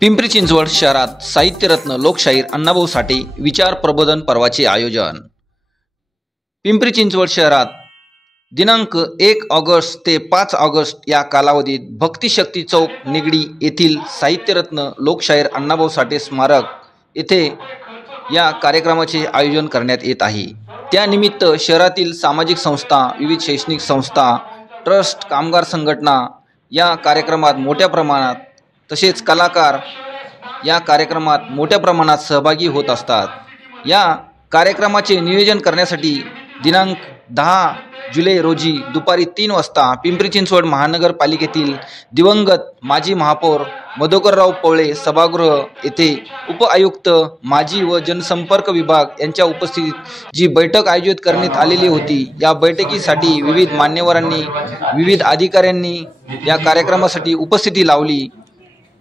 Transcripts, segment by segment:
पिंपरी चिंचवड शहरात साहित्यरत्न लोकशाहीर अण्णाभाऊ साठे विचार प्रबोधन पर्वाचे आयोजन। पिंपरी चिंचवड शहरात दिनांक 1 ऑगस्ट ते 5 ऑगस्ट या कालावधीत भक्तिशक्ती चौक निगडी येथील साहित्यरत्न लोकशाहीर अण्णाभाऊ साठे स्मारक येथे या कार्यक्रमाचे आयोजन करण्यात येत आहे। त्यानिमित्त शहरातील सामाजिक संस्था, विविध शैक्षणिक संस्था, ट्रस्ट, कामगार संघटना या कार्यक्रमात मोठ्या प्रमाणात तसेच कलाकार या कार्यक्रमात मोठ्या प्रमाणात सहभागी होत असतात। या कार्यक्रमाचे नियोजन करण्यासाठी दिनांक 10 जुलै रोजी दुपारी 3 वाजता पिंपरी चिंचवड महानगरपालिकेतील दिवंगत माजी महापौर मधुकरराव पवळे सभागृह येथे उपआयुक्त, माजी व जनसंपर्क विभाग यांच्या उपस्थितीत जी बैठक आयोजित करण्यात आलेली होती। या बैठकीसाठी विविध मान्यवरांनी, विविध अधिकाऱ्यांनी या कार्यक्रमासाठी उपस्थिती लावली।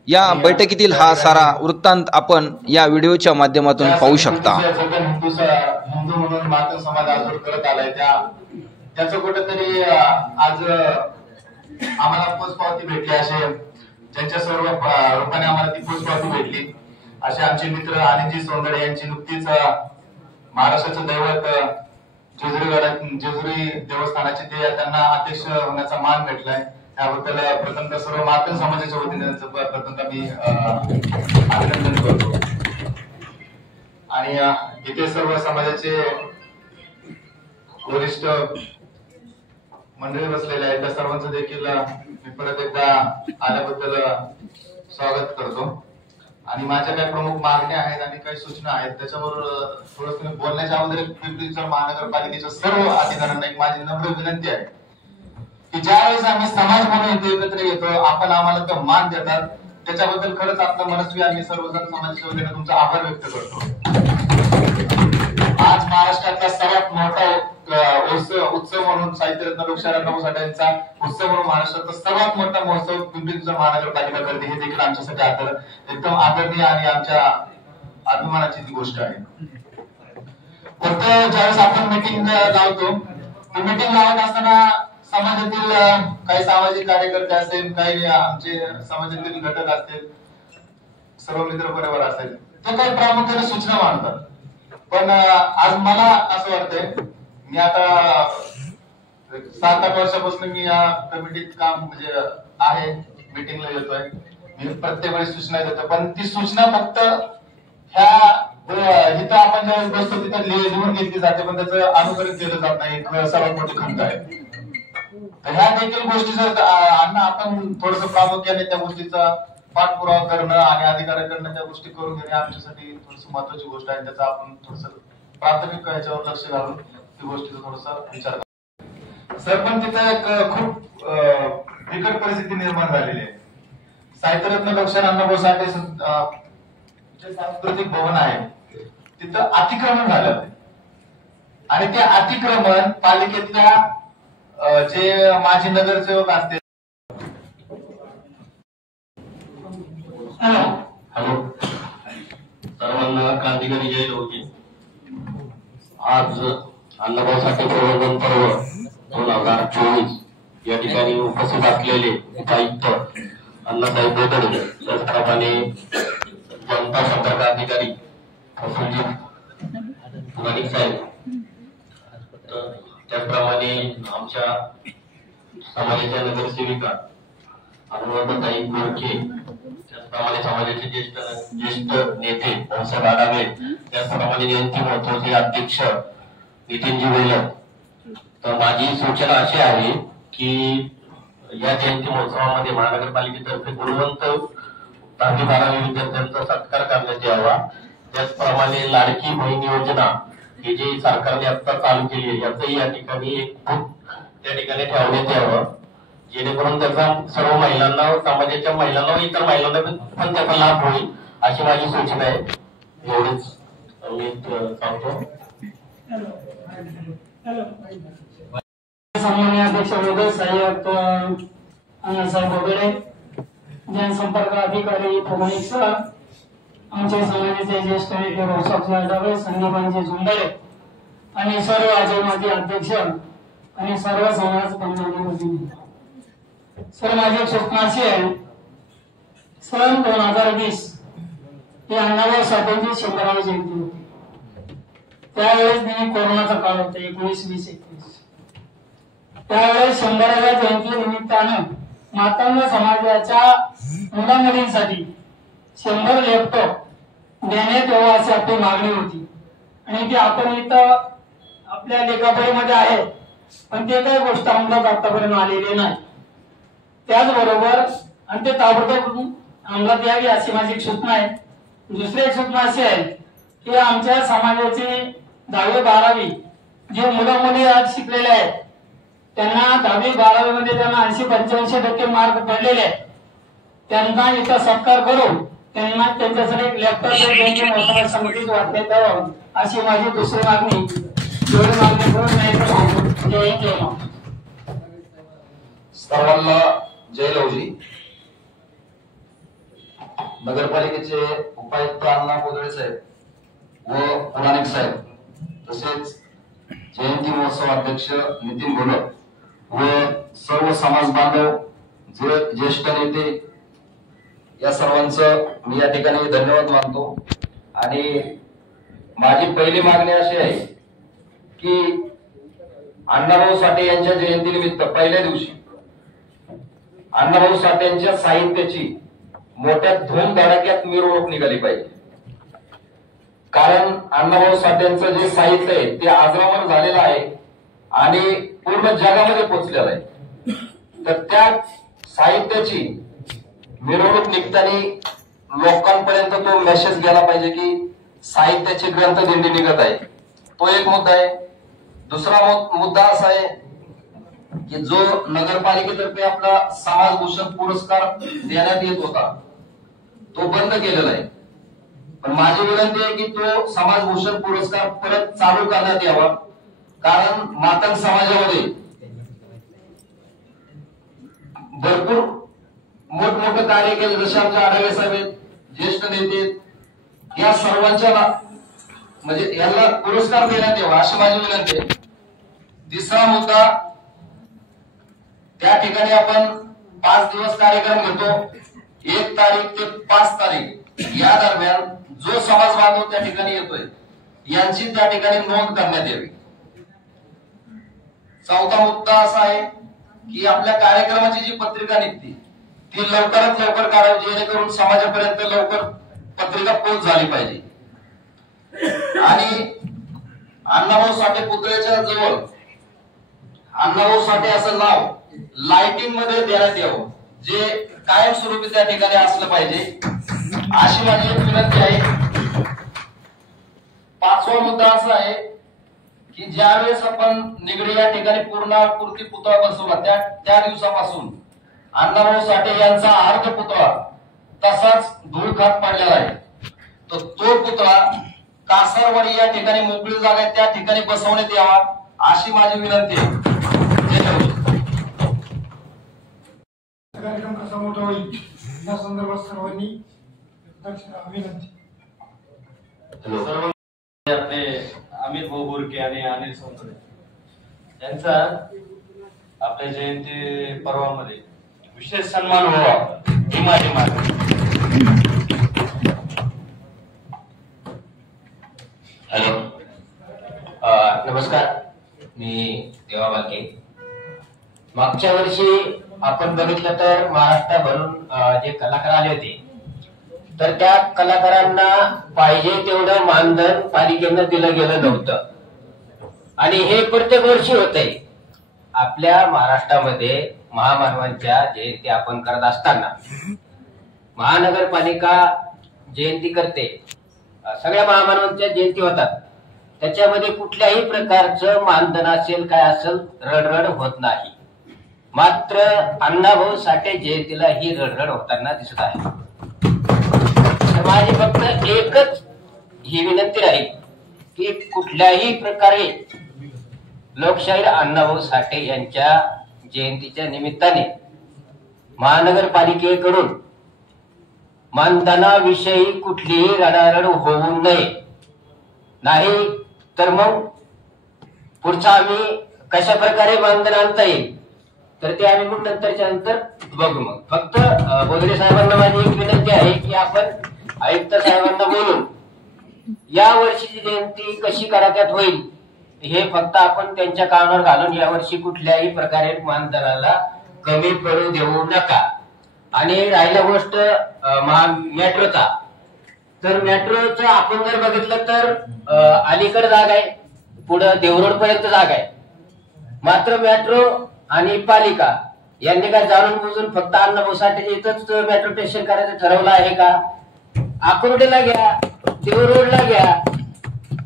या बैठकीतील हा सारा वृत्तांत आपण या व्हिडिओच्या माध्यमातून पाहू शकता। हिंदू म्हणून मातृ समाज आजवर करत आलाय त्याचं कुठेतरी आज आम्हाला पोचपावती भेटली, असे ज्यांच्या सर्व रूपाने आम्हाला ती पोचपावती भेटली असे आमचे मित्र अनिलजी सोंदडे यांची नुकतीच महाराष्ट्राचं दैवत जेजुरी देवस्थानाचे त्यांना अध्यक्ष होण्याचा मान भेटलाय। त्याबद्दल प्रथमतः सर्व मातृ समाजाच्या वतीने प्रथमतः मी अभिनंदन करतो। आणि इथे सर्व समाजाचे वरिष्ठ मंडळी बसलेले आहेत, त्या सर्वांचं देखील मी परत एकदा आल्याबद्दल स्वागत करतो। आणि माझ्या काही प्रमुख मागण्या आहेत आणि काही सूचना आहेत, त्याच्यावर थोडं तुम्ही बोलण्याच्या अगोदर पिंपरी चिंचवड महानगरपालिकेच्या सर्व अधिकाऱ्यांना एक माझी नम्र विनंती आहे की ज्यावेळेस आम्ही समाज म्हणून इथे एकत्र येतो, आपण आम्हाला तो मान देतात, त्याच्याबद्दल खरंच आपलं मनस्वी आम्ही सर्वजण समाजाच्या वतीने तुमचा आभार व्यक्त करतो। आज महाराष्ट्रातला सर्वात मोठा उत्सव म्हणून साहित्यरत्न लोकशाहीर अण्णाभाऊ साठे यांचा उत्सव म्हणून महाराष्ट्रातला सर्वात मोठा महोत्सव पिंपरी चिंचवड महानगरपालिका करते, हे देखील आमच्यासाठी एकदम आदरणीय आणि आमच्या अभिमानाची ती गोष्ट आहे। फक्त ज्यावेळेस आपण मीटिंग लावतो, मीटिंग लावत असताना समाजातील काही सामाजिक कार्यकर्ते असतील, काही आमचे समाजातील घटक असतील, सर्व मित्र परिवार असतील, ते काही प्रामुख्याने सूचना मांडतात। पण आज मला असं वाटतंय, मी आता 7-8 वर्षापासून मी या कमिटीत काम म्हणजे आहे, मीटिंगला येतोय, मी प्रत्येक वेळी सूचना देतो, पण ती सूचना फक्त इथं आपण ज्यावेळेस बसतो तिथं लिहून घेतली जाते, पण त्याचं अनुकरण केलं जात नाही, सर्वात मोठी खंत आहे। ह्या देखील गोष्टीचं आपण थोडस प्रामुख्याने त्या गोष्टीचा पाठपुरावा करणं आणि अधिकाऱ्यांकडनं त्या गोष्टी करून घेणे आमच्यासाठी थोडस महत्वाची गोष्ट आहे। त्याचा आपण थोडस प्राथमिक ह्याच्यावर लक्ष घालून ती गोष्टीचा थोडासा विचार करा। सर, पण तिथं एक खूप बिकट परिस्थिती निर्माण झालेली आहे। साहित्यरत्न लोकशाहीर अण्णाभाऊ साठे जे सांस्कृतिक भवन आहे तिथं अतिक्रमण झालं आणि ते अतिक्रमण पालिकेतल्या जे माजी नगरसेवक असतील, हॅलो सर्वांना क्रांतिकारी जय होती। आज अण्णाभाऊ साठे प्रवर्धन पर्व 2024 या ठिकाणी उपस्थित असलेले उपायुक्त अण्णासाहेब बोदडे, त्याचप्रमाणे जनता संपर्क अधिकारी प्रसंजित माणिक साहेब, त्याचप्रमाणे आमच्या समाजाच्या नगरसेविका अनुराधाताई गोरखे, त्याचप्रमाणे समाजाचे ज्येष्ठ नेते हंसराज आडावे, त्याचप्रमाणे जयंती महोत्सवचे अध्यक्ष नितीनजी वेलक। तर माझी सूचना अशी आहे की या जयंती महोत्सवामध्ये महानगरपालिकेतर्फे गुणवंत 10वी-12वी विद्यार्थ्यांचा सत्कार करण्यात यावा। त्याचप्रमाणे लाडकी बहीण योजना ही जी सरकारने आता चालू केली आहे, याचंही या ठिकाणी एक बूथ त्या ठिकाणी ठेवण्यात यावं, जेणेकरून त्याचा सर्व महिलांना, समाजाच्या महिलांना, इतर महिलांना पण त्याचा लाभ होईल, अशी माझी सूचना आहे। एवढेच मी सांगतो। सन्माननीय अध्यक्ष महोदय, सहाय्यक अण्णासाहेब बोदडे, जनसंपर्क अधिकारी फडणवीस सर, आमच्या समाजाचे ज्येष्ठ नेते भाऊसाहेब आडावे, संदीपांचे झुंबडे आणि सर्व आजमाती अध्यक्ष आणि सर्व समाज बांधवांनी, सर माझी सूचना अशी आहे, सन 2020 ही अण्णाभाऊ साठेंची 100वी जयंती होती. त्यावेळेस नेहमी कोरोनाचा काळ होता 19-20-21. त्यावेळेस 100व्या जयंती निमित्तानं मातंग समाजाच्या मुलामुलींसाठी 100 लॅपटॉप देण्यात यावं अशी आपली मागणी होती आणि ती आपण इथं आपल्या लेखापरीमध्ये आहे, पण ते काही गोष्ट अंमलात आतापर्यंत आलेली नाही. त्याचबरोबर आणि ते ताबडतोब अंमलात यावी अशी माझी एक सूचना आहे. दुसरी एक सूचना अशी आहे की आमच्या समाजाची 10वी-12वी जे मुलं मुली आज शिकलेले आहेत त्यांना 10वी-12वी मध्ये त्यांना 80-85% मार्क पडलेले आहेत. त्यांना इथं सत्कार करून त्यांना त्यांच्यासाठी एक लॅपटॉप समितीच वाटण्यात यावं अशी माझी दुसरी मागणी. एवढी मागणी करून जय हिंद जय महाराष्ट्र. सर्वांना जय लवजी. नगरपालिकेचे उपायुक्त अण्णा बोदळे साहेब व पुराणिक साहेब तसेच जयंती महोत्सव अध्यक्ष नितीन घोलप व सर्व समाज बांधव जे ज्येष्ठ नेते या सर्वांचं मी या ठिकाणी धन्यवाद मानतो. आणि माझी पहिली मागणी अशी आहे की अण्णाभाऊ साठे यांच्या जयंतीनिमित्त पहिल्या दिवशी अण्णाभाऊ साठेंच्या साहित्याची मोठ्या धूमधडाक्यात मिरवणूक निघाली पाहिजे. कारण अण्णाभाऊ साठेंचं जे साहित्य आहे ते अजरामर झालेलं आहे आणि पूर्ण जगामध्ये पोहोचलेलं आहे. तर त्या साहित्याची मिरवणूक निघताना लोकांपर्यंत तो मेसेज गेला पाहिजे की साहित्याची ग्रंथ दिंडी निघत आहे. तो एक मुद्दा आहे. दुसरा मुद्दा असा आहे की जो नगरपालिकेतर्फे आपला समाजभूषण पुरस्कार देण्यात येत होता तो बंद केलेला आहे. पण माझी विनंती आहे की तो समाजभूषण पुरस्कार परत चालू करण्यात यावा. कारण मातंग समाजामध्ये भरपूर मोठमोठे कार्य केले, जसे आमचे आढावे साहेब ज्येष्ठ नेते, या सर्वांच्या म्हणजे याला पुरस्कार देण्यात यावा अशी माझी विनंती आहे. तिसरा मुद्दा, त्या ठिकाणी आपण 5 दिवस कार्यक्रम घेतो. 1 तारीख ते 5 तारीख या दरम्यान जो समाज बांधव त्या ठिकाणी येतोय यांची त्या ठिकाणी नोंद करण्यात यावी. चौथा मुद्दा असा आहे की आपल्या कार्यक्रमाची जी पत्रिका निघते ती लवकरात लवकर काढावी, जेणेकरून समाजापर्यंत लवकर पत्रिका पोच झाली पाहिजे. आणि अण्णाभाऊ साठे पुतळ्याच्या जवळ अण्णाभाऊ साठे असं नाव लाइटिंग मध्ये देण्यात यावं, जे कायमस्वरूपी त्या ठिकाणी असलं पाहिजे अशी माझी एक विनंती आहे. 5वा मुद्दा असा आहे की ज्यावेळेस आपण निगडी या ठिकाणी पूर्णाकृती पुतळा बसवला त्या दिवसापासून अण्णाभाऊ साठे यांचा अर्ध पुतळा तसाच धूळ खात पडलेला आहे. तर तो पुतळा कासारवाडी या ठिकाणी मोकळी जागा आहे त्या ठिकाणी बसवण्यात यावा अशी माझी विनंती आहे. कार्यक्रम कसा मोठा होईल या संदर्भात सर्वांनी विनंती. आपले अमित भाऊ बुरके आणि अनिल सोनवणे यांचा आपल्या जयंती पर्वामध्ये विशेष सन्मान व्हावा ही माझी मागणी. हॅलो, नमस्कार. मी देवा बालके. मागच्या वर्षी आपण बघितलं तर महाराष्ट्राभरून जे कलाकार आले होते तर त्या कलाकारांना पाहिजे तेवढं मानधन पालिकेनं दिलं गेलं नव्हतं आणि हे प्रत्येक वर्षी होत आहे. आपल्या महाराष्ट्रामध्ये महामानवांच्या जयंती आपण करत असताना महानगरपालिका जयंती करते, सगळ्या महामानवांच्या जयंती होतात, त्याच्यामध्ये कुठल्याही प्रकारचं मानधन असेल काय असेल रडरड होत नाही. मात्र अण्णाभाऊ साठे जयंतीला ही रडरड होताना दिसत आहे. माझी फक्त एकच ही विनंती राहील की कुठल्याही प्रकारे लोकशाहीर अण्णाभाऊ साठे यांच्या जयंतीच्या निमित्ताने महानगरपालिकेकडून मानधनाविषयी कुठलीही रडारड होऊ नये. नाही तर मग पुढचा आम्ही कशा प्रकारे मानधन आणता येईल तर ते आम्ही मग नंतरच्या नंतर बघू. मग फक्त बोधरे साहेबांना माझी एक विनंती आहे की आपण आयुक्त साहेबांना बोलून या वर्षीची जयंती कशी कराक्यात होईल हे फक्त आपण त्यांच्या कानावर घालून यावर्षी कुठल्याही प्रकारे मानधनाला कमी पडू देऊ नका. आणि राहिला गोष्ट मेट्रोचा, तर मेट्रोचं आपण जर बघितलं तर अलीकडे जागा आहे, पुढं देवरोड पर्यंत जागा आहे. मात्र मेट्रो आणि पालिका यांनी काय जाणून बुजून फक्त अण्णाभाऊ साठे इथंच मेट्रो स्टेशन करायचं ठरवलं आहे का? आकुर्डीला घ्या, देवरोडला घ्या,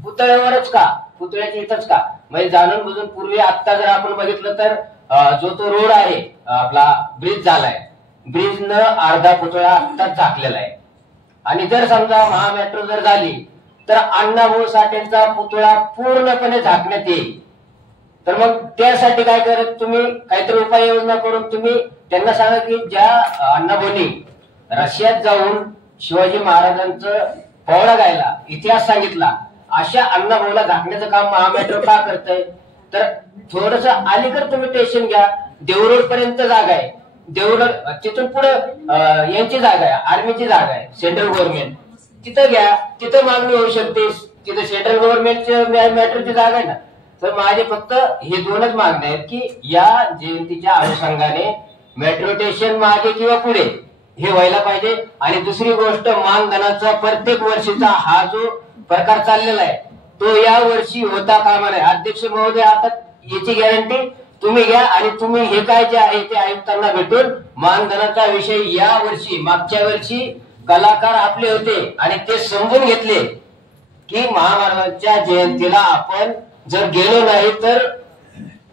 पुतळ्यावरच का, पुतळ्याच्या इथंच का? म्हणजे जाणून बुजून पूर्वी आता जर आपण बघितलं तर जो तो रोड आहे आपला ब्रिज झालाय, ब्रिज न अर्धा पुतळा आत्ताच झाकलेला आहे. आणि जर समजा महामेट्रो जर झाली तर अण्णाभाऊ साठेंचा पुतळा पूर्णपणे झाकण्यात येईल. तर मग त्यासाठी काय करत तुम्ही काहीतरी उपाययोजना करून तुम्ही त्यांना सांगा की ज्या अण्णाभाऊंनी रशियात जाऊन शिवाजी महाराजांचं पोवाडा गायला, इतिहास सांगितला, अशा अण्णाभाऊला झाकण्याचं काम महामेट्रो का करतंय? तर थोडस अलीकडे तुम्ही स्टेशन घ्या, देवरोड पर्यंत जागा आहे, देवरोड तिथून पुढे यांची जागा आहे, आर्मीची जागा आहे, सेंट्रल गव्हर्नमेंट, तिथं घ्या, तिथं मागणी होऊ शकते. तिथं सेंट्रल गव्हर्नमेंटची मेट्रोची जागा आहे ना. तर माझे फक्त हे दोनच मागणे आहेत की या जयंतीच्या अनुषंगाने मेट्रो स्टेशन मागे किंवा पुढे हे व्हायला पाहिजे. आणि दुसरी गोष्ट, मानधनाचा प्रत्येक वर्षीचा हा जो प्रकार चाललेला आहे तो या वर्षी होता कामा नये. अध्यक्ष महोदय, आता याची गॅरंटी तुम्ही घ्या आणि तुम्ही हे काय जे आहे ते आयुक्तांना भेटून मानधनाचा विषय या वर्षी, मागच्या वर्षी कलाकार आपले होते आणि ते समजून घेतले की महामानवांच्या जयंतीला आपण जर गेलो नाही तर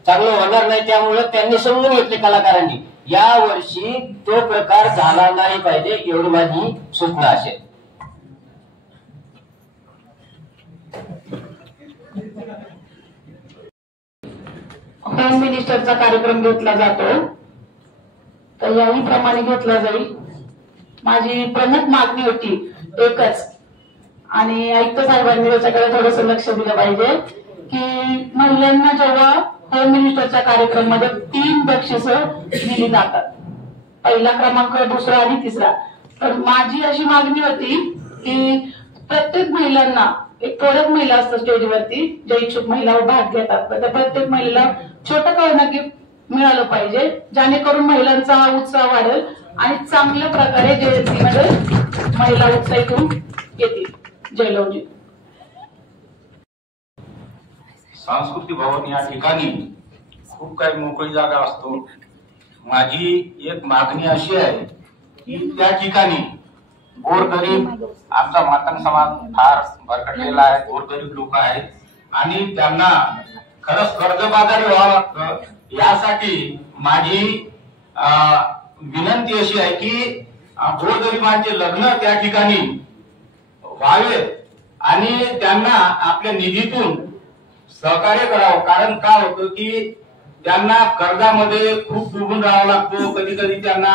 चांगलं होणार नाही. त्यामुळे त्यांनी समजून घेतले कलाकारांनी, या वर्षी तो प्रकार झाला नाही पाहिजे, एवढी माझी सूचना असेल. होम मिनिस्टरचा कार्यक्रम घेतला जातो तर याही प्रमाणे घेतला जाईल. माझी प्रमुख मागणी होती एकच, आणि आयुक्त साहेबांनी त्याच्याकडे थोडस लक्ष दिलं पाहिजे की महिलांना जेव्हा होम मिनिस्टरच्या कार्यक्रम मध्ये 3 बक्षिसं दिली जातात, पहिला क्रमांक, दुसरा आणि तिसरा, तर माझी अशी मागणी होती की प्रत्येक महिलांना, एक थोड्याच महिला असतात स्टेजवरती ज्या इच्छुक महिला भाग घेतात, तर त्या प्रत्येक महिलेला छोटं का होईना गिफ्ट मिळालं पाहिजे, जेणेकरून महिलांचा उत्साह वाढेल आणि चांगल्या प्रकारे जयंतीमध्ये महिला उत्साहीतून येतील. जयलवजी. सांस्कृतिक भवन या ठिकाणी खूप काही मोकळी जागा असतो. माझी एक मागणी अशी आहे की त्या ठिकाणी गोरगरीब, आमचा मातंग समाज फार भरकटलेला आहे, गोरगरीब लोक आहेत आणि त्यांना खरंच कर्जबाजारी व्हावं लागतं. यासाठी माझी विनंती अशी आहे की गोरगरिबांचे लग्न त्या ठिकाणी व्हावे आणि त्यांना आपल्या निधीतून सहकार्य करावं. कारण काय होतं की त्यांना कर्जामध्ये खूप डुबून राहावं लागतो, कधी कधी त्यांना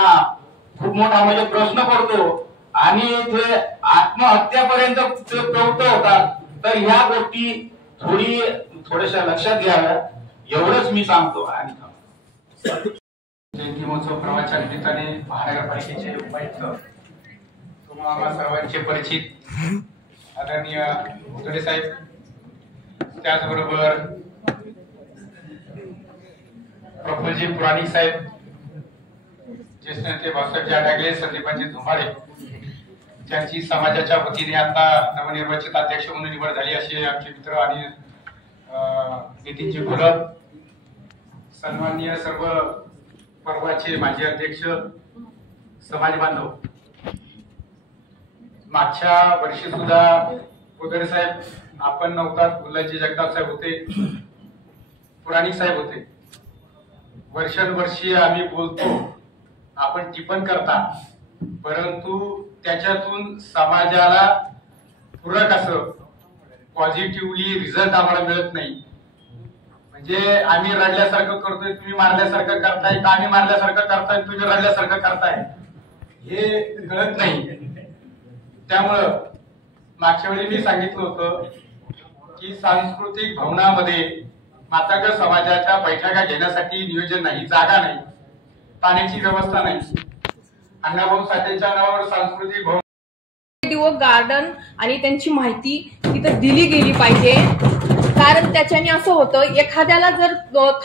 खूप मोठा म्हणजे प्रश्न पडतो आणि ते आत्महत्यापर्यंत ते प्रवृत्त होतात. तर ह्या गोष्टी थोड्याशा लक्षात घ्याव्या, एवढंच मी सांगतो. आणि जयंती महोत्सव प्रवाहाच्या निमित्ताने महानगरपालिकेचे उपायुक्त, तुम्हाला सर्वांचे परिचित आदरणीय बोधरे साहेब, त्याचबरोबर प्रफुल्लजी पुराणिक साहेब, ज्येष्ठ नेते भाऊसाहेब आढागले, संदीपाजी धुमाळे, ज्यांची समाजाच्या वतीने आता नवनिर्वाचित अध्यक्ष म्हणून निवड झाली असे आमचे मित्र, आणि नितीनजी घोलप, सन्माननीय सर्व पर्वाचे माजी अध्यक्ष, समाज बांधव. मागच्या वर्षी सुद्धा बोधरे साहेब आपण नव्हतात, गुल्हाजी जगताप साहेब होते, पुराणिक साहेब होते. वर्षानुवर्षी आम्ही बोलतो, आपण टिपण करता, परंतु त्याच्यातून समाजाला पूरक असं पॉझिटिव्हली रिझल्ट आम्हाला मिळत नाही. म्हणजे आम्ही रडल्यासारखं करतोय, तुम्ही मारल्यासारखं करताय, का आम्ही मारल्यासारखं करताय, तुम्ही रडल्यासारखं करताय, हे कळत नाही. त्यामुळं मागच्या वेळी मी सांगितलं होतं की सांस्कृतिक भवनामध्ये मातंग समाजाच्या बैठका घेण्यासाठी नियोजन नाही, जागा नाही. पाण्याची व्यवस्था नाही. अण्णाभाऊ साठेच्या नावावर सांस्कृतिक भवन गार्डन आणि त्यांची माहिती तिथं दिली गेली पाहिजे. कारण त्याच्याने असं होतं, एखाद्याला जर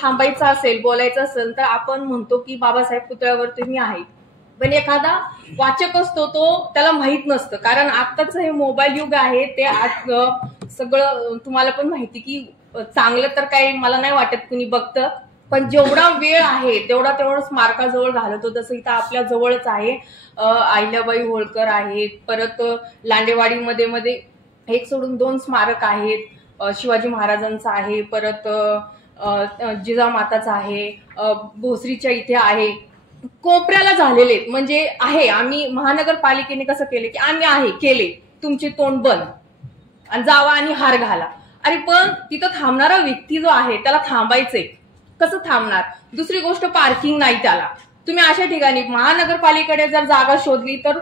थांबायचं असेल, बोलायचं असेल, तर आपण म्हणतो की बाबासाहेब पुतळ्यावर तुम्ही आहे, पण एखादा वाचक असतो तो त्याला माहित नसतं. कारण आत्ताच हे मोबाईल युग आहे, ते आज सगळं तुम्हाला पण माहिती की चांगलं तर काही मला नाही वाटत कुणी बघतं, पण जेवढा वेळ आहे तेवढं स्मारकाजवळ घालवतो. जसं इथं आपल्या जवळच आहे अहिल्याबाई होळकर आहेत, परत लांडेवाडीमध्ये मध्ये एक सोडून 2 स्मारक आहेत. शिवाजी महाराजांचं आहे, परत जिजामाताचं आहे, भोसरीच्या इथे आहे, कोपऱ्याला झालेले म्हणजे आहे. आम्ही महानगरपालिकेने कसं केले की आम्ही आहे केले, तुमचे तोंड बंद आणि जावा आणि हार घाला. अरे पण तिथं थांबणारा व्यक्ती जो आहे त्याला थांबायचंय, कसं थांबणार? दुसरी गोष्ट पार्किंग नाही त्याला. तुम्ही अशा ठिकाणी महानगरपालिकेकडे जर जागा शोधली तर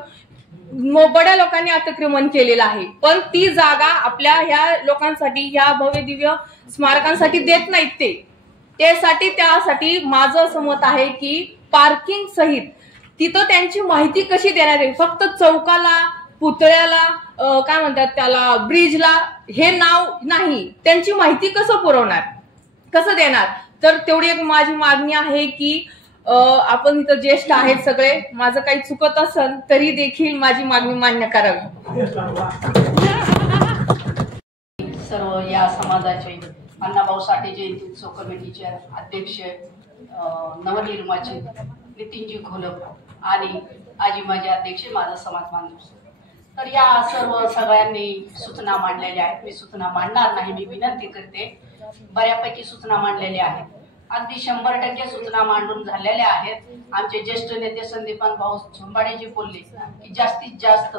बड्या लोकांनी अतिक्रमण केलेलं आहे, पण ती जागा आपल्या ह्या लोकांसाठी, ह्या भव्य दिव्य स्मारकांसाठी देत नाहीत. त्यासाठी माझं असं मत आहे की पार्किंग सहित तिथं त्यांची माहिती कशी देण्यात येईल. फक्त चौकाला, पुतळ्याला, काय म्हणतात त्याला, ब्रिजला हे नाव नाही, त्यांची माहिती कसं पुरवणार, कसं देणार? तर तेवढी एक माझी मागणी आहे की आपण इथं ज्येष्ठ आहेत सगळे, माझं काही चुकत असेल तरी देखील माझी मागणी मान्य करावी. सर्व या समाजाचे अण्णाभाऊ साठे जयंती उत्सव कमिटीचे अध्यक्ष नवनिर्माचित नितीनजी घोलप आणि आजी माझे अध्यक्ष माझा समाज बांधव. तर या सर्व सगळ्यांनी सूचना मांडलेल्या आहेत. मी सूचना मांडणार नाही, मी विनंती करते. बऱ्यापैकी सूचना मांडलेल्या आहेत, अगदी 100% सूचना मांडून झालेल्या आहेत. आमचे ज्येष्ठ नेते संदीपान भाऊ झुंबाडे जी बोलले की जास्तीत जास्त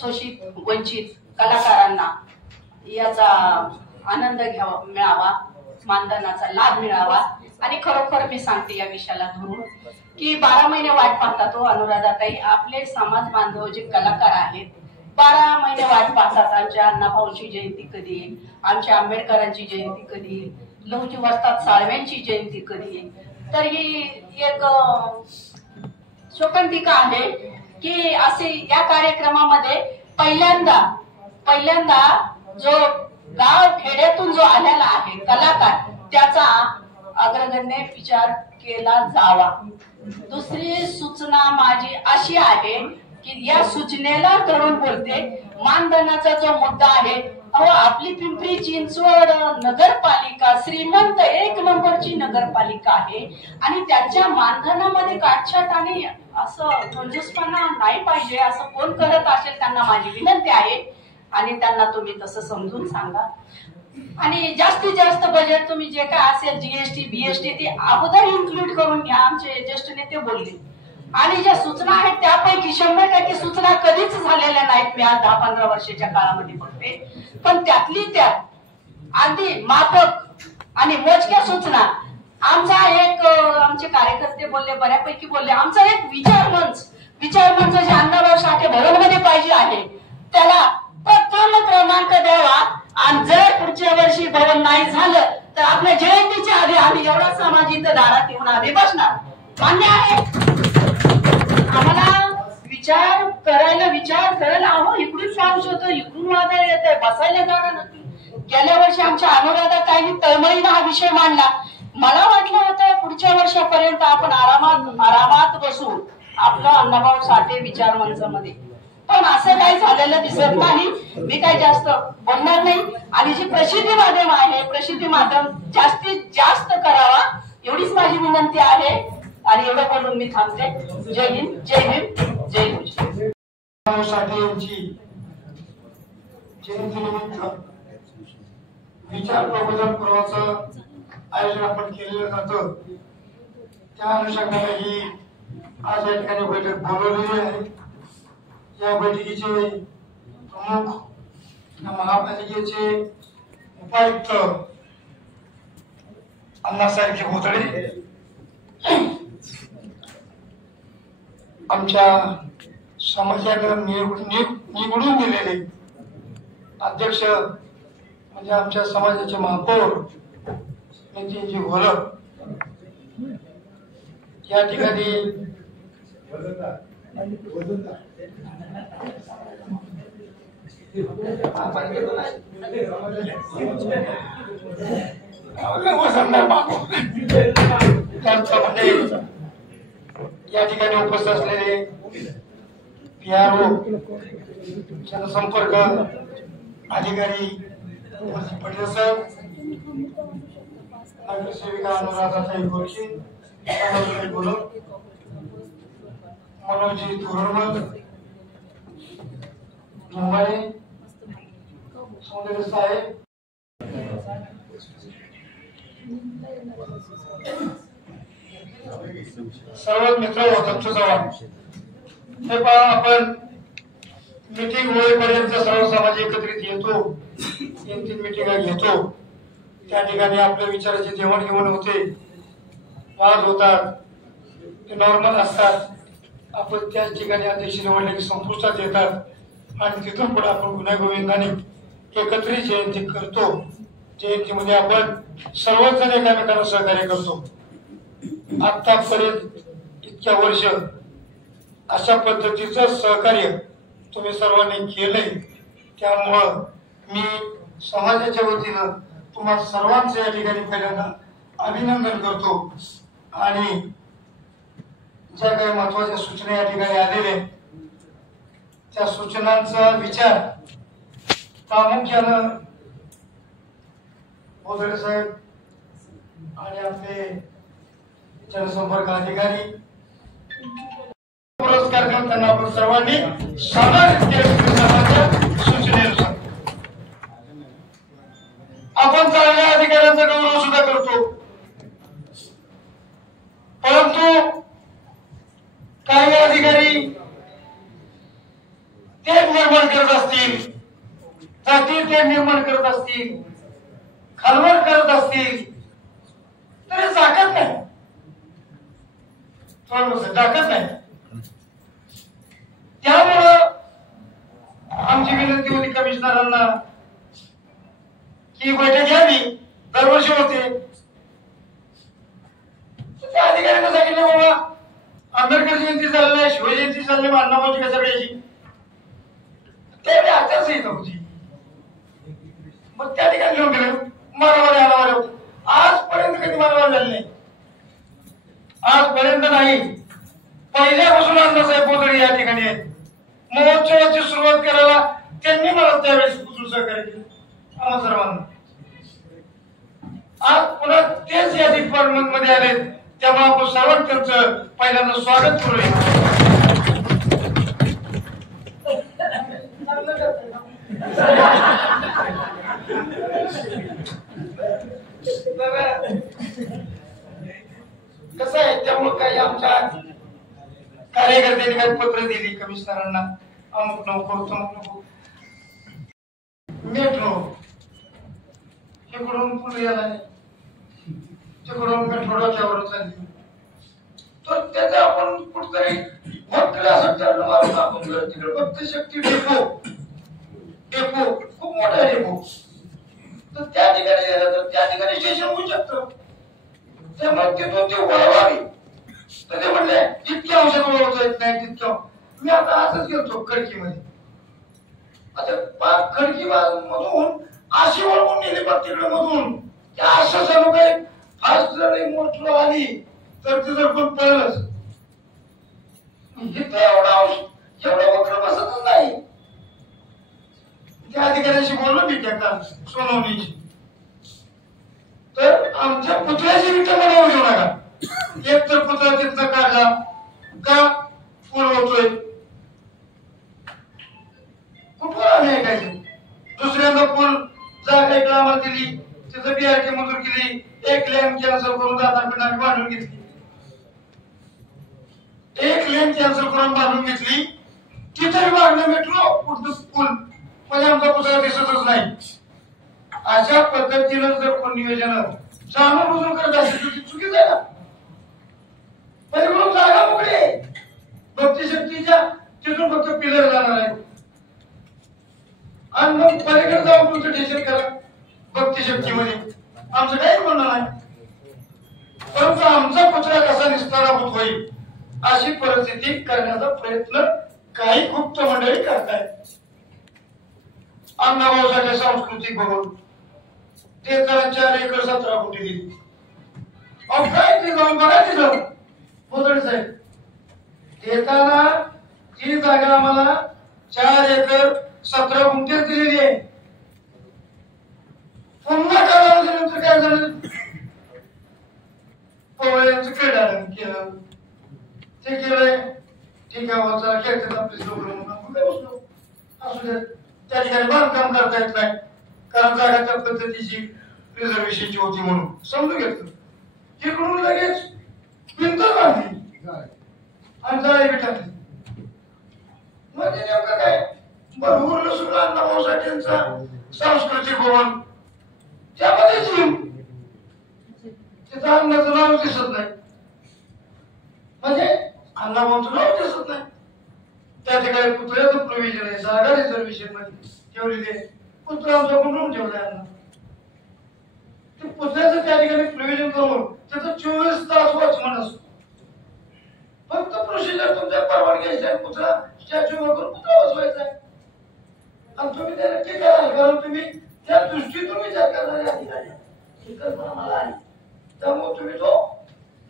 शोषित वंचित कलाकारांना याचा आनंद मिळावा, मानधनाचा लाभ मिळावा. आणि खरोखर मी सांगते या विषयाला धरून की 12 महिने वाट पाहतात हो अनुराधाताई, आपले समाज बांधव जे कलाकार आहेत 12 महिने वाट पाहतात. आमच्या अण्णाभाऊची जयंती कधी येईल, आमच्या आंबेडकरांची जयंती कधी येईल, लहुजी वस्ताद साळव्यांची जयंती कधी येईल. तर ही एक शोकांतिका आहे की असे या कार्यक्रमामध्ये पहिल्यांदा जो गाव खेड्यातून जो आलेला आहे कलाकार त्याचा अग्रगण्य विचार केला जावा. दुसरी सूचना माझी अशी आहे की या सूचनेला धरून बोलते, मानधनाचा जो मुद्दा आहे, अहो आपली पिंपरी चिंचवड नगरपालिका श्रीमंत 1 नंबरची नगरपालिका आहे आणि त्यांच्या मानधनामध्ये काटछाट आणि असं कंजूसपणा नाही पाहिजे. असं कोण करत असेल त्यांना माझी विनंती आहे आणि त्यांना तुम्ही तसं समजून सांगा. आणि जास्तीत जास्त बजेट तुम्ही जे काय असेल जीएसटी बीएसटी ते अगोदर इन्क्लूड करून घ्या. आमचे ज्येष्ठ नेते बोलले. आणि ज्या सूचना आहेत त्यापैकी 100% सूचना कधीच झालेल्या नाहीत. मी आज 10-15 वर्षाच्या काळामध्ये बघते, पण त्यातली त्यात अगदी माफक आणि मोजक्या सूचना. आमचे कार्यकर्ते बोलले, बऱ्यापैकी बोलले, आमचा एक विचार मंच जे अण्णाभाऊ साठे भवनमध्ये पाहिजे आहे त्याला प्रथम क्रमांक द्यावा. आणि जर पुढच्या वर्षी भवन नाही झालं तर आपल्या जयंतीच्या आधी आम्ही एवढा समाज इथं दारात येऊन आधी बसणार. मान्य आहे आम्हाला विचार करायला. अहो इकडून पाऊस होतो, इकडून वादळ येत आहे, बसायला जागा नसती. गेल्या वर्षी आमच्या अनुराधाताईंनी तळमळीनं हा विषय मांडला. मला वाटलं होतं पुढच्या वर्षापर्यंत आपण आरामात बसू आपलं अण्णाभाऊ साठे विचार मंचामध्ये, पण असं काही झालेलं दिसत नाही. मी काही जास्त बोलणार नाही. आणि जी प्रसिद्धी माध्यम आहे, प्रसिद्धी माध्यम जास्तीत जास्त करावा एवढीच माझी विनंती आहे. आणि एवढं बोलून मी थांबते. जय हिंद, जय भीम, जय भूषण. साठे यांची जयंतीनिमित्त विचार प्रबोधन पर्वाचं आयोजन आपण केलेलं जातं. त्या अनुषंगाने ही आज या ठिकाणी बैठक बोलवलेली आहे. या बैठकीचे प्रमुख महापालिकेचे उपायुक्त अण्णासाहेब भोसले, आमच्या समाजाकडे निवडून दिलेले अध्यक्ष म्हणजे आमच्या समाजाचे महापौर नितीनजी घोलप, या ठिकाणी या ठिकाणी उपस्थित असलेले PRO जनसंपर्क अधिकारी पटेल सर, नगरसेविका अनुराधाताई गोरखे, मनोजी तोरडमल, मुंबई सौंदर्य साहेब, सर्व मित्र तुमचं जवळ हे पहा, आपण मीटिंग होईपर्यंत सर्व समाज एकत्रित येतो, 3 मीटिंगा घेतो, त्या ठिकाणी आपल्या विचाराची देवाणघेवाण होते, वाद होतात, ते नॉर्मल असतात. आपण त्याच ठिकाणी अध्यक्ष निवडले की संपुष्टात येतात आणि तिथून पुढे आपण गुण्यागोविंदाने एकत्रित जयंती करतो. जयंतीमध्ये आपण सर्वच जण एकामेकांना सहकार्य करतो. आतापर्यंत इतक्या वर्ष अशा पद्धतीचं सहकार्य तुम्ही सर्वांनी केलंय, त्यामुळं मी समाजाच्या वतीनं तुम्हाला सर्वांचं या ठिकाणी पहिल्यांदा अभिनंदन करतो. आणि ज्या काही महत्वाच्या सूचना या ठिकाणी आलेल्या त्या सूचनांचा विचार प्रामुख्यानं बोधरे साहेब आणि आपले जनसंपर्क अधिकारी पुरस्कार देऊन त्यांना आपण सर्वांनी सूचनेनुसार आपण चांगल्या अधिकाऱ्यांचा गौरव सुद्धा करतो. परंतु काही अधिकारी तेढ निर्माण करत असतील, जाती तेढ निर्माण करत असतील, खलबळ करत असतील, तरी ताकद नाही, ताकद नाही. त्यामुळं आमची विनंती होती कमिशनरांना की बैठक घ्यावी, दरवर्षी होते. त्या अधिकाऱ्यांना सांगितलं बाबा आंबेडकर जयंती चालली आहे, शिवजयंती चालली, अण्णाभाऊची कसं द्यायची, त्यावेळी आचारसंहिता होती. मग त्या ठिकाणी लिहून दिलं मारामारी आणामारी होती. आजपर्यंत कधी मारामारी झाली नाही, आजपर्यंत नाही. पहिल्यापासून अण्णासाहेब बोधरे या ठिकाणी आहेत. महोत्सवाची सुरुवात करायला त्यांनी मला त्यावेळेस कुठून सहकार्य केलं आम्हा सर्वांना. आज पुन्हा तेच या डिपार्टमेंट मध्ये आले, त्यामुळे आपण सर्वांनी त्यांचं पहिल्यांदा स्वागत करूया. कसं आहे, त्यामुळे काही आमच्या कार्यकर्त्यांनी काही पत्र दिली कमिशनरांना, अमुक नको तमुक नको, मेट्रो इकडून पुणे यायला नाही, तिकडून मेट्रो डोक्यावर चालली, तर त्याचा आपण कुठतरी भक्तीला असं ठरलं मारून आपण तिकडे भक्ती शक्ती डेपो खूप मोठा डेपो, तर त्या ठिकाणी गेलं तर त्या ठिकाणी स्टेशन होऊ शकतं. त्यामुळे तिथून ते वळवावी, तर ते म्हणले इतक्या औषध वळवता येत नाही तितकं. मी आता असंच गेलो खडकीमध्ये, आता खडकी मधून अशी वळवून नेली तिकडे मधून, त्या असं सर्व काही फास्ट जर मोटर आली तर तिथं पण पळलंच. इथं एवढा औषध एवढं वक्र बसतच नाही. त्या अधिकाऱ्याशी बोललो मी त्या सोनवणीची, तर आमच्या पुतळ्याची विटा बनावून घेऊ नका. एक तर पुतळा तिथं काढला का फुल होतोय, कुठून आम्ही ऐकायचं. दुसऱ्यांदा फुल जागा इकडे आम्हाला दिली, तिथं BRT मंजूर केली, एक लेन कॅन्सल करून दादाकडे आम्ही बांधून घेतली, एक लेन कॅन्सल करून बांधून घेतली, तिथे मागणं मेट्रो कुठं फुल, म्हणजे आमचा पुतळा दिसतच नाही. अशा पद्धतीनं जर कोण नियोजन जाणून बुजून करत असेल तर चुकीच आहे ना. पलीकडून जागा मोकळी आहे, भक्ती शक्तीच्या तिथून फक्त पिलर जाणार आहे, आणि मग पलीकडे जाऊन तुमचं टेन्शन करा भक्ती शक्तीमध्ये, आमचं काही म्हणणं नाही. परंतु आमचा पुतळा कसा निस्ताराभूत होईल अशी परिस्थिती करण्याचा प्रयत्न काही गुप्त मंडळी करतायत. अण्णाभाऊसाठी सांस्कृतिक भवन ते तर 4 एकर 17 कोटी दिली. अहो काय ते जाऊन बघा तिथं बोदडे साहेब देताना ती जागा आम्हाला 4 एकर 17 गुंठे दिलेली आहे. पुन्हा कालावधीनंतर काय झालं पवळ्यांचं क्रीडांगण केलं ते केलंय. ठीक आहे वाचा खेळतात आपले लोक बसलो असू देत. त्या ठिकाणी बांधकाम करता येत नाही कारण जागा त्या पद्धतीची रिझर्वेशनची होती म्हणून समजून घेतलं. तिकडून लगेच भिंत बांधली आणि जाळी बी टाकली. म्हणजे नेमकं काय भरपूर सुद्धा अण्णाभाऊसाठी यांचा सांस्कृतिक भवन त्यामध्ये जिम तिथं अन्नाचं नाव दिसत नाही म्हणजे अण्णाभाऊचं नाव दिसत नाही. त्या ठिकाणी पुतळ्याचं प्रोव्हिजन आहे जागा रिझर्वेशन मध्ये ठेवलेली आहे. पुतळा आमचा रूम ठेवलाय अण्णा ते पुतळ्याचं त्या ठिकाणी प्रोव्हिजन करून त्याचं 24 तास वॉचमन असतो. फक्त प्रोसिजर तुमच्या परवानगी आहे पुतळा स्टॅच्यू वगैरे पुतळा बसवायचा आहे आणि तुम्ही त्याला ठीक कराल कारण तुम्ही त्या दृष्टीतून विचार करणारे अधिकारी ही कल्पना मला आहे. त्यामुळे तुम्ही तो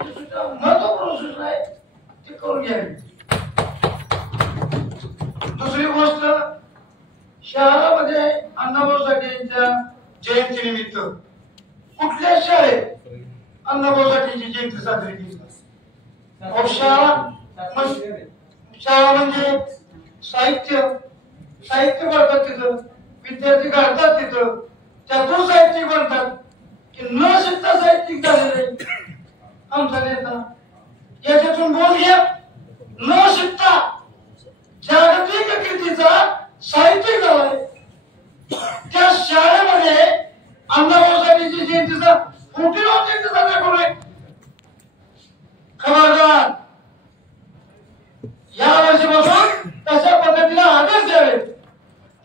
महत्वपूर्ण आहे ते करून घ्यावी. दुसरी गोष्ट शहरामध्ये अण्णाभाऊसाठी यांच्या जयंती निमित्त कुठल्या शाळेत अण्णाभाऊसाठीची जयंती साजरी केली. शाळा म्हणजे साहित्य घडतात तिथं विद्यार्थी घडतात तिथं त्यातून साहित्यिक बनतात की न शिकता साहित्यिक झालेले आमचा नेता याच्यातून बोध घ्या. न शिकता जागतिक कीर्तीचा साहित्यिक झालाय. त्या शाळेमध्ये अण्णाभाऊसाठीची जयंतीचा 49 जयंती साजरा करू नये. खबरदार या वर्षीपासून तशा पद्धतीने आदेश द्यावे.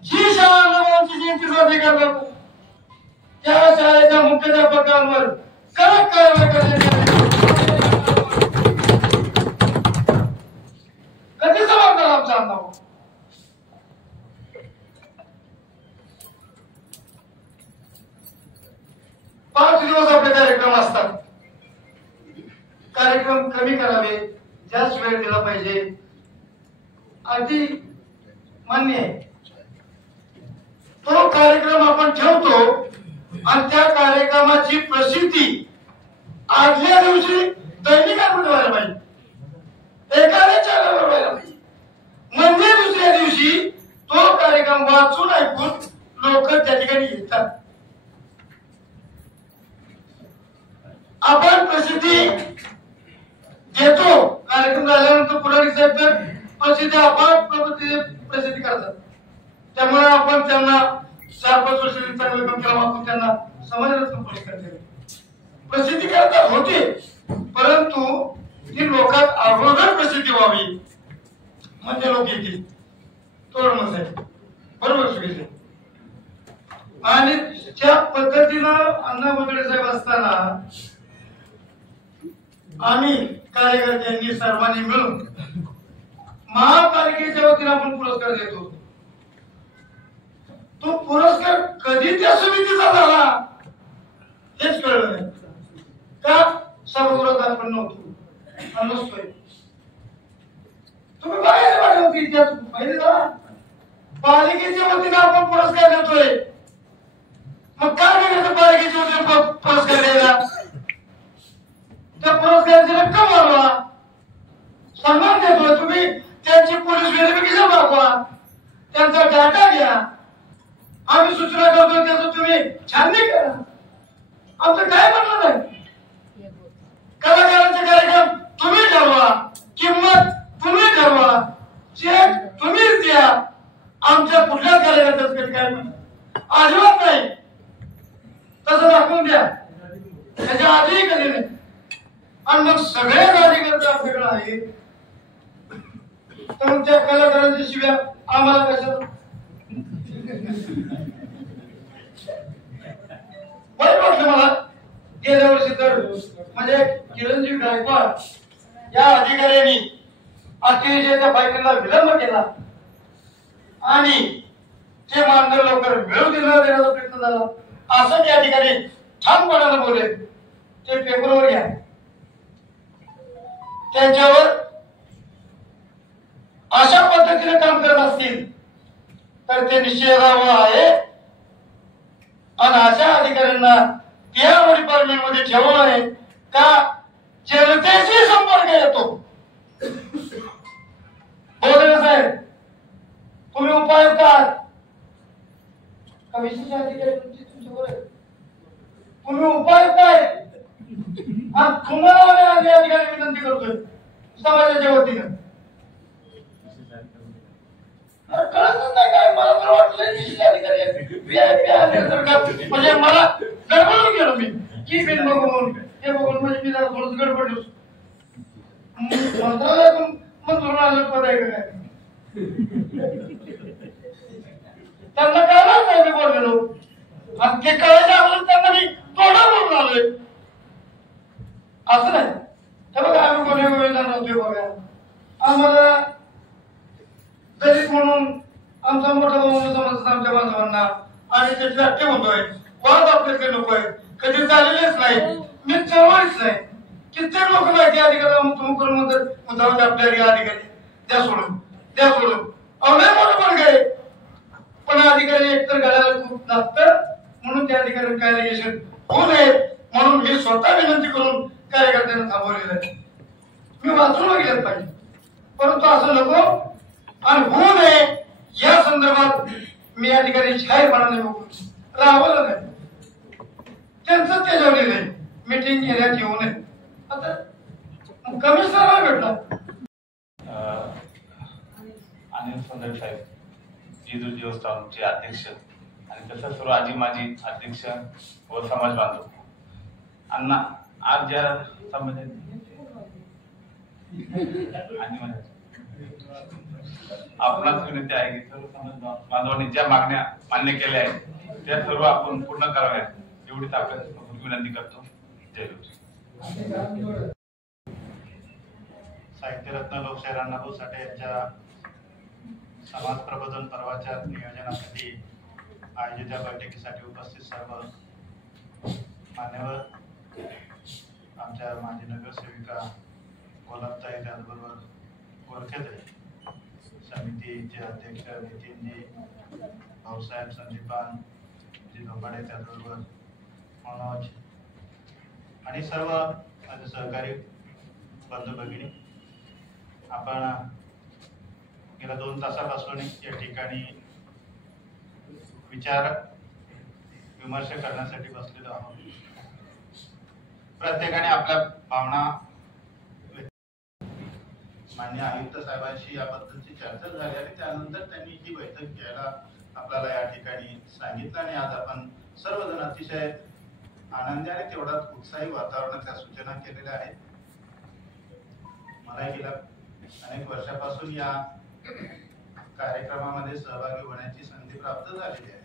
जी शाळा अण्णाभाऊंची जयंती साजरी करतात त्या शाळेच्या मुख्याध्यापकांवर कडक कारवाई करण्यात कधी जबाबदार आमचा अण्णाभाऊ. पाच दिवस आपले कार्यक्रम असतात. कार्यक्रम कमी करावे जास्त वेळ दिला पाहिजे अगदी मान्य आहे. तो कार्यक्रम आपण ठेवतो आणि त्या कार्यक्रमाची प्रसिद्धी आदल्या दिवशी दैनिकांमध्ये व्हायला पाहिजे एखाद्या चॅनलवर व्हायला पाहिजे म्हणजे दुसऱ्या दिवशी तो कार्यक्रम वाचून ऐकून लोक त्या ठिकाणी येतात. आपण प्रसिद्धी देतो कार्यक्रम झाल्यानंतर पुढारी साहेब तर प्रसिद्धी आपाप प्रसिद्धी करतात. त्यामुळे आपण त्यांना 4-5 वर्ष चांगलं काम केलं आपण त्यांना समाजरत्न पुरस्कार दिले. प्रसिद्धी करतात होते परंतु ती लोकात अगोदर प्रसिद्धी व्हावी म्हणजे लोक येतील. तोडमस आहे बरोबर चुकीचे आणि त्या पद्धतीनं अण्णा बोदडे साहेब असताना आम्ही कार्यकर्त्यांनी सर्वांनी मिळून महापालिकेच्या वतीने आपण पुरस्कार देतो. तो पुरस्कार कधी त्या समितीचा झाला हेच कळलं नाही का सभागृहात आपण नव्हतो नसतोय. तुम्ही बघायला पाहिजे होती इतिहास माहिती झाला. पालिकेच्या वतीने आपण पुरस्कार देतोय मग काय करायचं पालिकेच्या वतीने पुरस्कार द्यायला. त्या पुरस्काराची रक्कम वाढवा सन्मान देतोय तुम्ही त्यांची पोलीस व्हेरिफिकेशन दाखवा त्यांचा डाटा घ्या आम्ही सूचना करतोय त्याचं तुम्ही छाननी करा. आमचं काय म्हणणं नाही. कलाकारांचे कार्यक्रम तुम्ही ठरवा किंमत तुम्ही ठरवा चेक तुम्हीच द्या. आमच्या कुठल्याच कार्यकर्त्याचं काय म्हणणं अजिबात नाही. तसं दाखवून द्या त्याच्या आधी कधी नाही. आणि मग सगळे कार्यकर्ते आपल्याकडे आहेत तर त्या कलाकारांच्या शिव्या आम्हाला कसं वाईट वाटलं मला. गेल्या वर्षी तर म्हणजे चिरंजीव गायकवाड या अधिकाऱ्यांनी अखेरीच्या त्या फायलीला विलंब केला आणि ते मानधन लवकर मिळवून देण्याचा प्रयत्न झाला असं ते अधिकारी ठामपणाने बोलले. ते पेपरवर घ्या. त्यांच्यावर अशा पद्धतीने काम करत असतील तर ते निषेधार्ह आहे आणि अशा अधिकाऱ्यांना पीआर डिपार्टमेंट मध्ये ठेवू नये का जनतेशी संपर्क येतो. बोलले साहेब तुम्ही उपायुक्त आहात का विशेष अधिकारी तुमच्यावर आहे. तुम्ही उपायुक्त आहे आणि तुम्हाला आम्ही अधिकारी विनंती करतोय समाजाच्या वतीनं. कळतच नाही काय मला तर वाटलं विशेष अधिकारी आहेत म्हणजे मला गडबडून गेलो मी की बिन बघून हे बघून म्हणजे मी जरा थोडंच गडबडलो. मंत्रालयातून मंजूर आलं पद आहे का काय त्यांना कळलं नाही मी बोललेलो आणि ते कळायच्या अगोदर त्यांना मी तोडा बोलून आलोय असं नाही. तर बघा आम्ही कोणी वेळेला नव्हतोय बघा आम्हाला दलित म्हणून आमचा मोठा भाऊ समाजात आमच्या बांधवांना आणि त्याची अट्टे होतोय वाद आपल्याकडे नको आहे कधी झालेलेच नाही मी चळवळीच नाही. कित्येक लोक माहिती अधिकारी करून म्हणतात जाऊ आपल्या अधिकारी द्या सोडून द्या सोडून अवलय मोठं पण काय पण अधिकारी एकतर घालायला खूप लागतं म्हणून त्या अधिकारी कायदेशीर होऊ नये म्हणून मी स्वतः विनंती करून कार्यकर्त्यांना थांबवलेलं आहे. मी वाचून बघितलं पाहिजे परंतु असं नको आणि होऊ नये या संदर्भात मी अधिकारी जाहीरपणाने बघून राहवलं नाही. त्यांचं त्याच्यावर नाही मीटिंग घेण्यात येऊ नये. आता कमिशनरला भेटला अनिल सुंदर साहेब जिजू देवस्थानचे अध्यक्ष आणि तसंच सर्व आजी माजी अध्यक्ष व समाज बांधव अण्णा आज ज्या समाजात आपणास विनंती आहे की सर्व समाज बांधवांनी ज्या मागण्या मान्य केल्या आहेत त्या सर्व आपण पूर्ण कराव्यात एवढीच आपल्याला विनंती करतो. जय हिंद. साहित्यरत्न लोकशाहीर अण्णाभाऊ साठे यांच्या समाज प्रबोधन पर्वाच्या नियोजनासाठी आयोजित या बैठकीसाठी उपस्थित सर्व मान्यवर आमच्या माजी नगरसेविका गोलाबताई त्याचबरोबर ओळखेताई समितीचे अध्यक्ष नितीनजी भाऊसाहेब संदीपान जी धोपाडे त्याचबरोबर मनोज आणि सर्व माझे सहकारी बंधू भगिनी आपण गेल्या 2 तासापासून या ठिकाणी विचार विमर्श करण्यासाठी बसलेलो आहोत. प्रत्येकाने आपल्या भावना मान्य आयुक्त साहेबांशी याबद्दलची चर्चा झाली आणि त्यानंतर त्यांनी ही बैठक घ्यायला आपल्याला या ठिकाणी सांगितलं आणि आज आपण सर्वजण अतिशय आनंदी आणि तेवढाच उत्साही वातावरणात त्या सूचना केलेल्या आहेत. मला गेल्या अनेक वर्षापासून या कार्यक्रमामध्ये सहभागी होण्याची संधी प्राप्त झालेली आहे.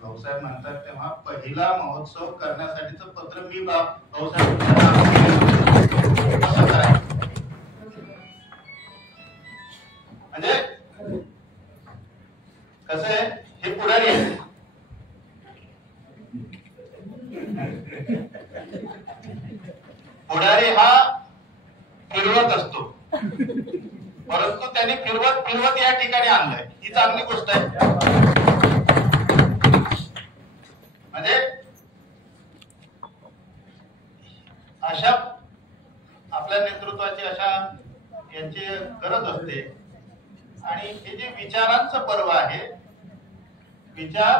भाऊसाहेब म्हणतात तेव्हा पहिला महोत्सव करण्यासाठीचं पत्र मी भाऊसाहेब कसं करायचं म्हणजे कसं आहे हे पुढारी आहे. पुढारी हा फिरवत असतो परंतु त्यांनी फिरवत या ठिकाणी आणलंय ही चांगली गोष्ट आहे. म्हणजे अशा आपल्या नेतृत्वाची अशा यांची गरज असते आणि हे जे विचारांचं पर्व आहे विचार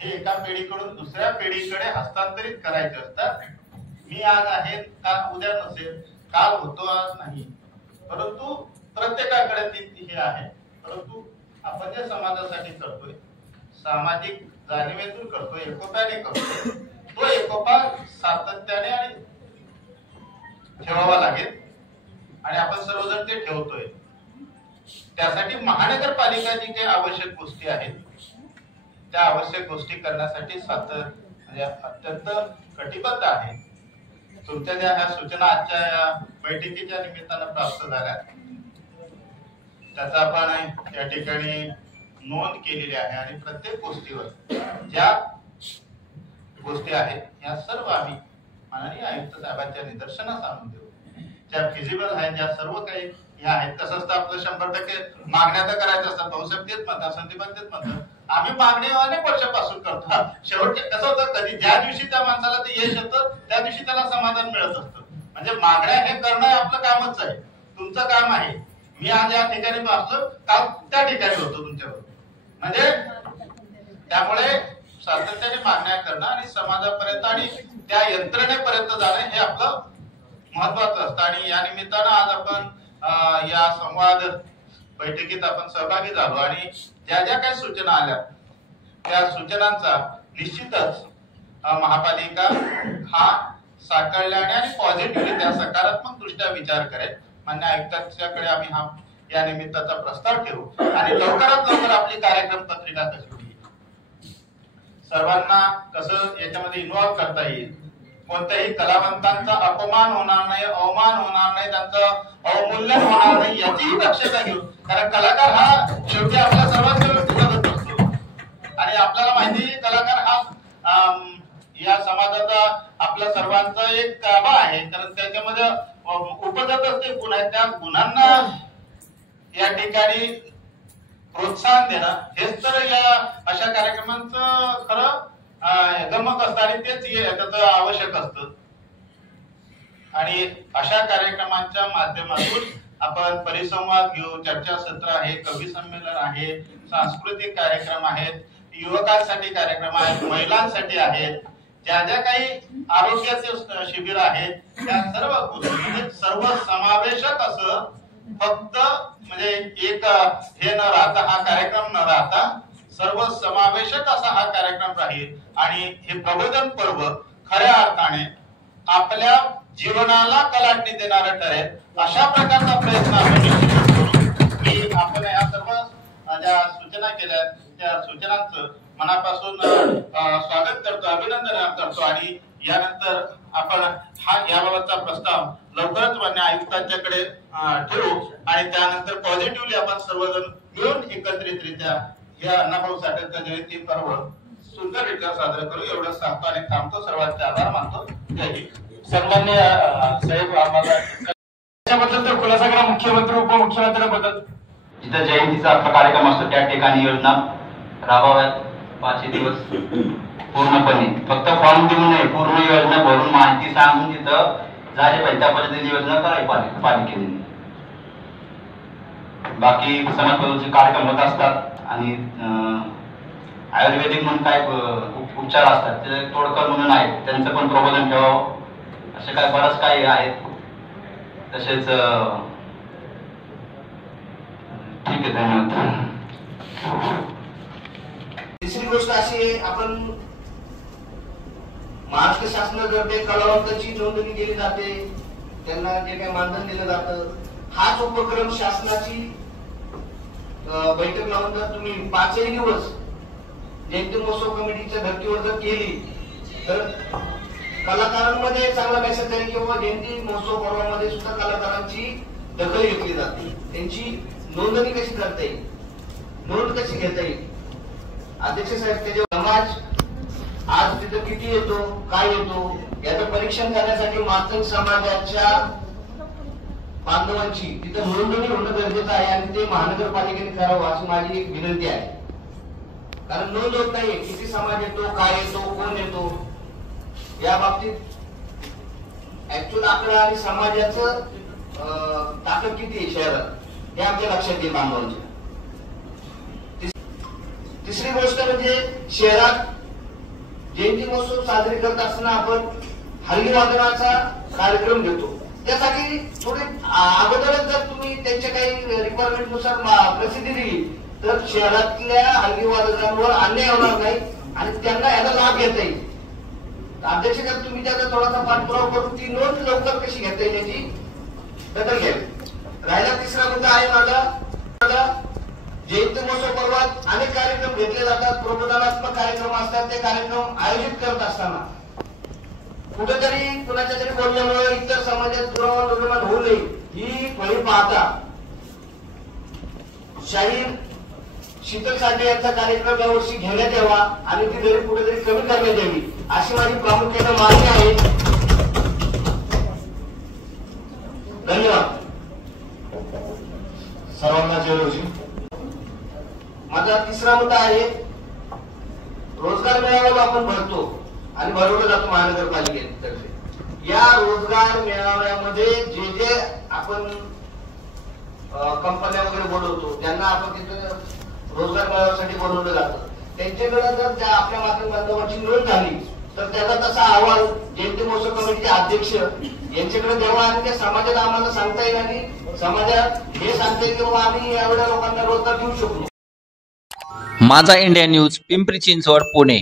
हे एका पिढीकडून दुसऱ्या पिढीकडे हस्तांतरित करायचे असतात. मी आज आहे का उद्या नसेल काल होतो आज नाही परंतु प्रत्येकाकडे ती हे आहे. परंतु आपण जे समाजासाठी करतोय सामाजिक जाणीवेतून करतोय एकोप्याने करतोय तो एकोपा सातत्याने आणि ठेवावा लागेल आणि आपण सर्वजण ते ठेवतोय. त्यासाठी महानगरपालिका जी काही आवश्यक गोष्टी आहेत त्या आवश्यक गोष्टी करण्यासाठी म्हणजे अत्यंत कटिबद्ध आहे. तुमच्या ज्या ह्या सूचना आजच्या या बैठकीच्या निमित्तानं प्राप्त झाल्या त्याचा आपण या ठिकाणी नोंद केलेली आहे आणि प्रत्येक गोष्टीवर ज्या गोष्टी आहेत या सर्व आम्ही माननीय आयुक्त साहेबांच्या निदर्शनास आणून देऊ. ज्या फिजिबल आहेत, ज्या सर्व काही ह्या आहेत. कसं असतं आपलं 100% मागण्या तर करायचं असतात. भाऊसाहेब तेच म्हणतात, संदीपान तेच म्हणतात, आम्ही मागणी अनेक वर्षापासून करतो. शेवटच्या कसं होतं, कधी ज्या दिवशी त्या माणसाला ते यश येतं त्या दिवशी त्याला समाधान मिळत असतं. म्हणजे मागण्या हे करणं आपलं कामच आहे, तुमचं काम आहे. मी आज या ठिकाणी बसलो, काल त्या ठिकाणी होतो तुमच्यावर. म्हणजे त्यामुळे सातत्याने मागण्या करणं आणि समाजापर्यंत आणि त्या यंत्रणेपर्यंत जाणं हे आपलं महत्वाचं असतं. आणि या निमित्तानं आज आपण या संवाद बैठकीत आपण सहभागी झालो आणि ज्या ज्या काही सूचना आल्या त्या सूचनांचा निश्चितच महापालिका हा साकळल्याने आणि पॉझिटिव्हली त्या सकारात्मक दृष्ट्या विचार करेल. मान्य आयुक्तांच्याकडे आम्ही हा या निमित्ताचा प्रस्ताव ठेवू आणि लवकरात लवकर आपली कार्यक्रम पत्रिका कशी सर्वांना कसं याच्यामध्ये इन्व्हॉल्व करता येईल, कोणत्याही कलावंतांचा अपमान होणार नाही, अवमान होणार नाही, त्यांचं अवमूल्यन होणार नाही याचीही दक्षता घेऊ. कारण कलाकार हा शेवटी आपल्या सर्वांच्या व्यक्तिगत असतो आणि आपल्याला माहिती कलाकार हा या समाजाचा आपल्या सर्वांचा एक गाभा आहे. कारण त्याच्यामध्ये उपजतच ते गुण आहेत. त्या गुणांना या ठिकाणी प्रोत्साहन देणं हेच तर या अशा कार्यक्रमांचं खरं गमक असतं आणि तेच त्याचं आवश्यक असतं. आणि अशा कार्यक्रमांच्या माध्यमातून आपण परिसंवाद घेऊ, चर्चासत्र आहे, कवी संमेलन आहे, सांस्कृतिक कार्यक्रम आहेत, युवकांसाठी कार्यक्रम आहेत, महिलांसाठी आहेत, ज्या ज्या काही आरोग्याचे शिबिर आहेत त्या सर्व गोष्टी सर्व समावेशक असं फक्त म्हणजे एक हे न राहता हा कार्यक्रम न राहता सर्व समावेशक असा हा कार्यक्रम राहील. आणि हे प्रबोधन पर्व खऱ्या अर्थाने आपल्या जीवनाला कलाटणी देणारं ठरेल अशा प्रकारचा प्रयत्न आपण आपण या सर्व ज्या सूचना केल्या त्या सूचनांचं मनापासून स्वागत करतो, अभिनंदन करतो. आणि यानंतर आपण हा याबाबतचा प्रस्ताव लवकरच मान्य आयुक्तांच्याकडे ठेवू आणि त्यानंतर पॉझिटिव्हली आपण सर्वजण मिळून एकत्रितरित्या या अण्णाभाऊ साठेंचा जयंती पर्व सुंदररित्या साजरा करू. एवढं सांगतो आणि थांबतो. सर्वांचे आभार मानतो. जय हिंद. सन्मान्य साहेब, आम्हाला त्याच्याबद्दल तर खुलासा करा. मुख्यमंत्री उपमुख्यमंत्र्यांबद्दल जिथं जयंतीचा आपला कार्यक्रम असतो त्या ठिकाणी योजना राबवाव्यात. 5 दिवस पूर्णपणे फक्त फॉर्म देऊन नाही, पूर्ण योजना भरून माहिती सांगून तिथं झाले पाहिजे त्या पद्धतीने योजना करायची पालिकेने. बाकी समाजपद्धतीचे कार्यक्रम होत असतात आणि आयुर्वेदिक म्हणून काय उपचार असतात ते तोडकर म्हणून आहेत, त्यांचं पण प्रबोधन ठेवावं. असे काय बरंच काही आहेत. तसेच ठीक आहे, धन्यवाद. तिसरी गोष्ट अशी आहे, आपण महाराष्ट्र शासनातर्फे कलावंतांची नोंदणी केली जाते, त्यांना जे काही मानधन दिलं जातं. हाच उपक्रम शासनाची बैठक लावून जर तुम्ही 5 दिवस जयंती महोत्सव कमिटीच्या धर्तीवर जर केली तर कलाकारांमध्ये चांगला मेसेज जाईल किंवा जयंती महोत्सव पर्वामध्ये सुद्धा कलाकारांची दखल घेतली जाते. त्यांची नोंदणी कशी करता येईल, नोंद कशी घेता येईल. अध्यक्ष साहेब, त्याचे समाज आज तिथं किती येतो, काय येतो याचं परीक्षण करण्यासाठी मातंग समाजाच्या बांधवांची तिथं नोंदणी होणं गरजेचं आहे आणि ते महानगरपालिकेने करावं अशी माझी एक विनंती आहे. कारण नोंद होत नाहीये, किती समाज येतो, काय येतो, कोण येतो. या बाबतीत ऍक्च्युअल आकडा आणि समाजाचं ताकद किती आहे शहरात हे आमच्या लक्षात येईल बांधवांच्या. तिसरी गोष्ट म्हणजे शहरात जयंती महोत्सव साजरी करत असताना आपण हलगी वादनाचा कार्यक्रम घेतो. त्यासाठी थोडे अगोदरच जर तुम्ही त्यांच्या काही रिक्वायरमेंट नुसार प्रसिद्धी दिली तर शहरातल्या हलगी वादकांवर अन्याय होणार नाही आणि त्यांना याचा लाभ घेता येईल. अध्यक्ष, तुम्ही त्याचा थोडासा पाठपुरावा करून ती नोंद लवकर कशी घेता येईल याची दखल घ्यावी. राहिला तिसरा मुद्दा आहे माझा, जयंती महोत्सव पर्वात अनेक कार्यक्रम घेतले जातात, प्रबोधनात्मक कार्यक्रम असतात. ते कार्यक्रम आयोजित करत असताना कुठेतरी कुणाच्या तरी बोलल्यामुळे इतर समाजात दुरावा निर्माण होऊ नये ही फळी पाहता शाहीर शीतल साठे यांचा कार्यक्रम यावर्षी घेण्यात यावा आणि ती दरी कुठेतरी कमी करण्यात यावी अशी माझी प्रामुख्याने मागणी आहे. धन्यवाद. सर्वांना जय रोजी. माझा तिसरा मुद्दा आहे, रोजगार मेळावा आपण भरतो आणि भरवलं जातो महानगरपालिकेतर्फे. या रोजगार मेळाव्यामध्ये जे जे आपण कंपन्या वगैरे बोलवतो त्यांना आपण तिथे रोजगार मेळाव्यासाठी बोलवलं जातं, त्यांच्याकडे जर त्या आपल्या माध्यम बांधवांची नोंद झाली तर त्याचा तसा अहवाल जयंती महोत्सव कमिटीचे अध्यक्ष यांच्याकडे द्यावा आणि त्या समाजाला आम्हाला सांगता येईल आणि समाजात हे सांगता येईल की बाबा आम्ही एवढ्या लोकांना रोजगार देऊ शकतो. माझा इंडिया न्यूज, पिंपरी चिंचवड, पुणे.